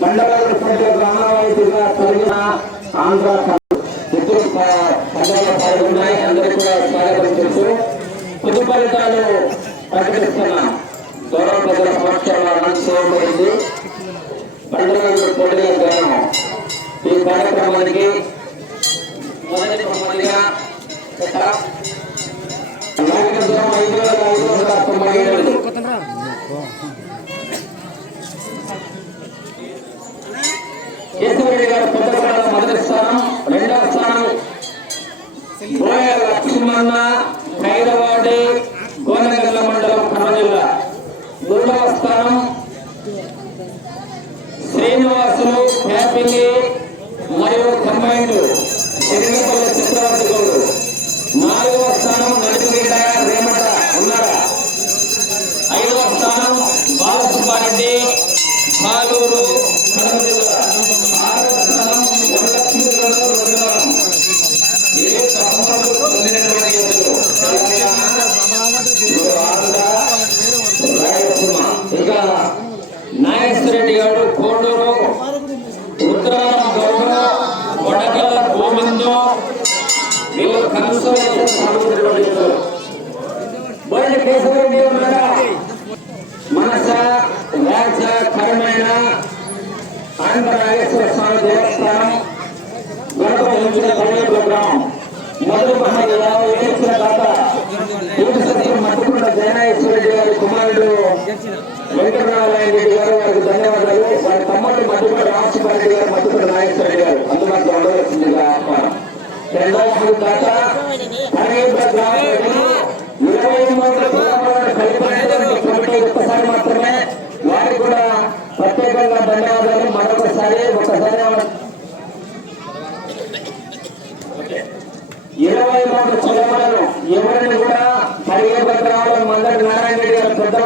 మండలాల సంఖ్య గ్రామాలైతుగా కలిగిన ఆంధ్ర ఇద్దరు పండుగ పాల్గొన్నాయి అందరికీ కూడా స్వాగతం చేస్తూ తుది ఫలితాలు ప్రకటిస్తున్నాం గౌరవ ప్రజల సమక్షంలో అనౌన్స్ చేయబడింది పండుగలు పోటీల గాను ఈ కార్యక్రమానికి మొదటి బహుమతిగా ఒక నాయకత్వం ఐదు వేల ఐదు వందల తొంభై ఏడు కేశవరెడ్డి గారు పెద్దపల్లి మొదటి స్థానం రెండవ స్థానం బోయ లక్ష్మణ ఖైరవాడి గోనగల్ల మండలం కడప జిల్లా. మూడవ స్థానం శ్రీనివాసులు హ్యాపీని మరియు కంబైండ్ శరీరపల్లి చక్రవర్తి గౌడు నాలుగవ స్థానం నడిపిగడ్డ రేమట ఉన్నారా? ఐదవ స్థానం బాలసుబ్బారెడ్డి పాలూరు కడప జిల్లా. ఆరవ నాగేశ్వరరెడ్డి గారు కోడూరు ఉత్తరారం గౌడ వడకల గోవిందు వీళ్ళు కన్సోలేషన్ కేశవరెడ్డి మనస రాజ కరమైన నాగేశ్వర స్వామి దేవస్థానం గణపతి మొదటి మహాజన వేసిన దాత యూటి సత్యం మట్టుకున్న జయనాగేశ్వరరెడ్డి గారి కుమారుడు వెంకటనారాయణ రెడ్డి గారు వారికి ధన్యవాదాలు. వారి తమ్ముడు మట్టుకున్న రామసుబ్బారెడ్డి గారు మట్టుకున్న గారు. అందుబాటులో ఉండవలసిందిగా ఆహ్వానం. రెండవ ఇరవై మూడు గ్రామాలను కమిటీ ఒక్కసారి మాత్రమే వారికి కూడా ప్రత్యేకంగా ధన్యవాదాలు. మరొకసారి ఒకసారి ఇరవై మూడు కులములను ఎవరిని కూడా హరిహర గ్రామం మందరి నారాయణ రెడ్డి గారు పెద్ద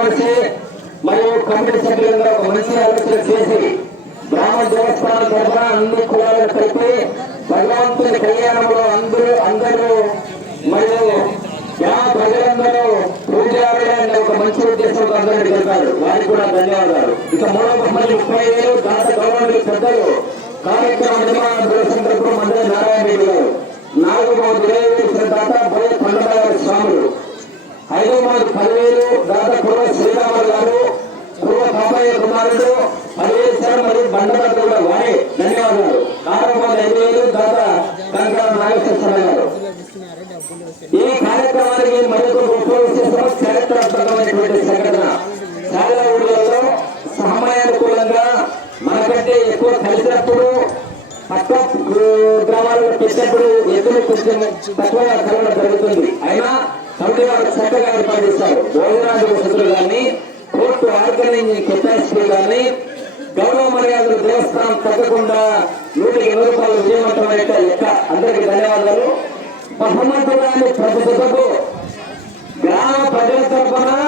మరియు కమిటీ సభ్యులందరూ ఒక మంచి ఆలోచన చేసి గ్రామ దేవస్థానం తరఫున అన్ని కులాలను కలిపి భగవంతుని కళ్యాణంలో అందరూ అందరూ మరియు గ్రామ ప్రజలందరూ పూజారులైన ఒక మంచి ఉద్దేశంతో అందరినీ కలిపారు వారికి కూడా ధన్యవాదాలు. ఇక మూడవ బహుమతి ముప్పై వేలు దాత గవర్నమెంట్ పెద్దలు కార్యక్రమ నిర్మాణ బృహ తరఫున మంత్రి నారాయణ రెడ్డి గారు నాలుగు మూడు ఇరవై వేలు దాత భయ కొండబాబు స్వాములు ఐదు మూడు పదివేలు దాత పూర్వ శ్రీరాములు గారు పూర్వ బాబాయ్య కుమారుడు పదివేలు సార్ మరియు బండరాజు కూడా వారే ధన్యవాదాలు ఆరు మూడు ఐదు వేలు దాత కనకాల నాగేశ్వర గారు ఈ కార్యక్రమానికి మరొక గొప్ప విశేషం చరిత్రాత్మకమైనటువంటి సంఘటన చాలా ఊళ్ళలో సమయానుకూలంగా మనకంటే ఎక్కువ కలిసినప్పుడు పక్క గ్రామాలలో పెట్టినప్పుడు ఎదురు కొంచెం తక్కువగా కలవడం జరుగుతుంది. అయినా కమిటీ చక్కగా ఏర్పాటు చేశారు భోజనాలు వసతులు కానీ కోర్టు ఆర్గనైజింగ్ కెపాసిటీ కానీ గౌరవ మర్యాదలు దేవస్థానం తగ్గకుండా నూటికి ఇరవై రూపాయలు విజయవంతం యొక్క లెక్క అందరికీ ధన్యవాదాలు బహుమతులని ప్రభుత్వకు గ్రామ ప్రజల తరఫున